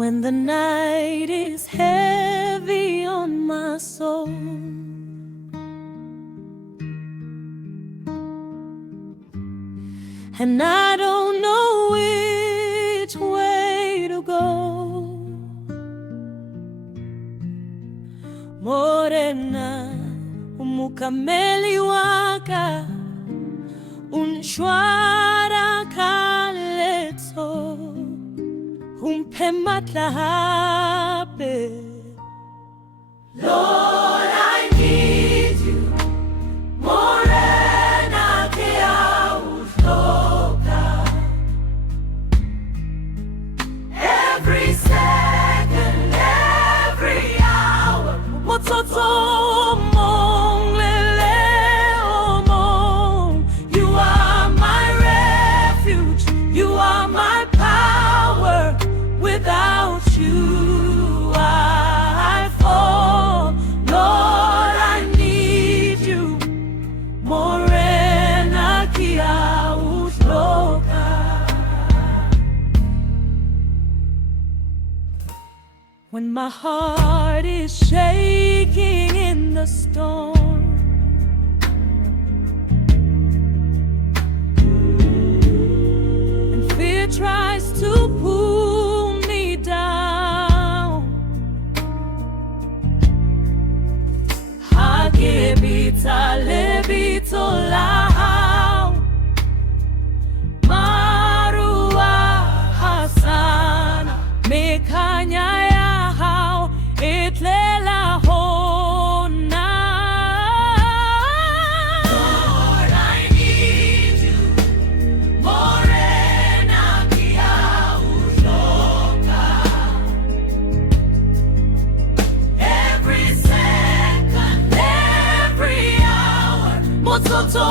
when the night is heavy on my soul. And I don't know which way to go. Morena, umukameli waka, unshwara kaleto, umphematlahape. Lord, I need you. Morena que loca. Every second, every hour. Mototo mong lele omong. You are my refuge. You are my power. Without you, I fall. Lord, I need you. Morena kia loca. When my heart is shaking in the storm, and fear tries to pull me down, hakebita lebito lao, marua hasana mekanya yahao itlela hona. Lord, I need you. Morena kia loca. Every second, every hour. Mototo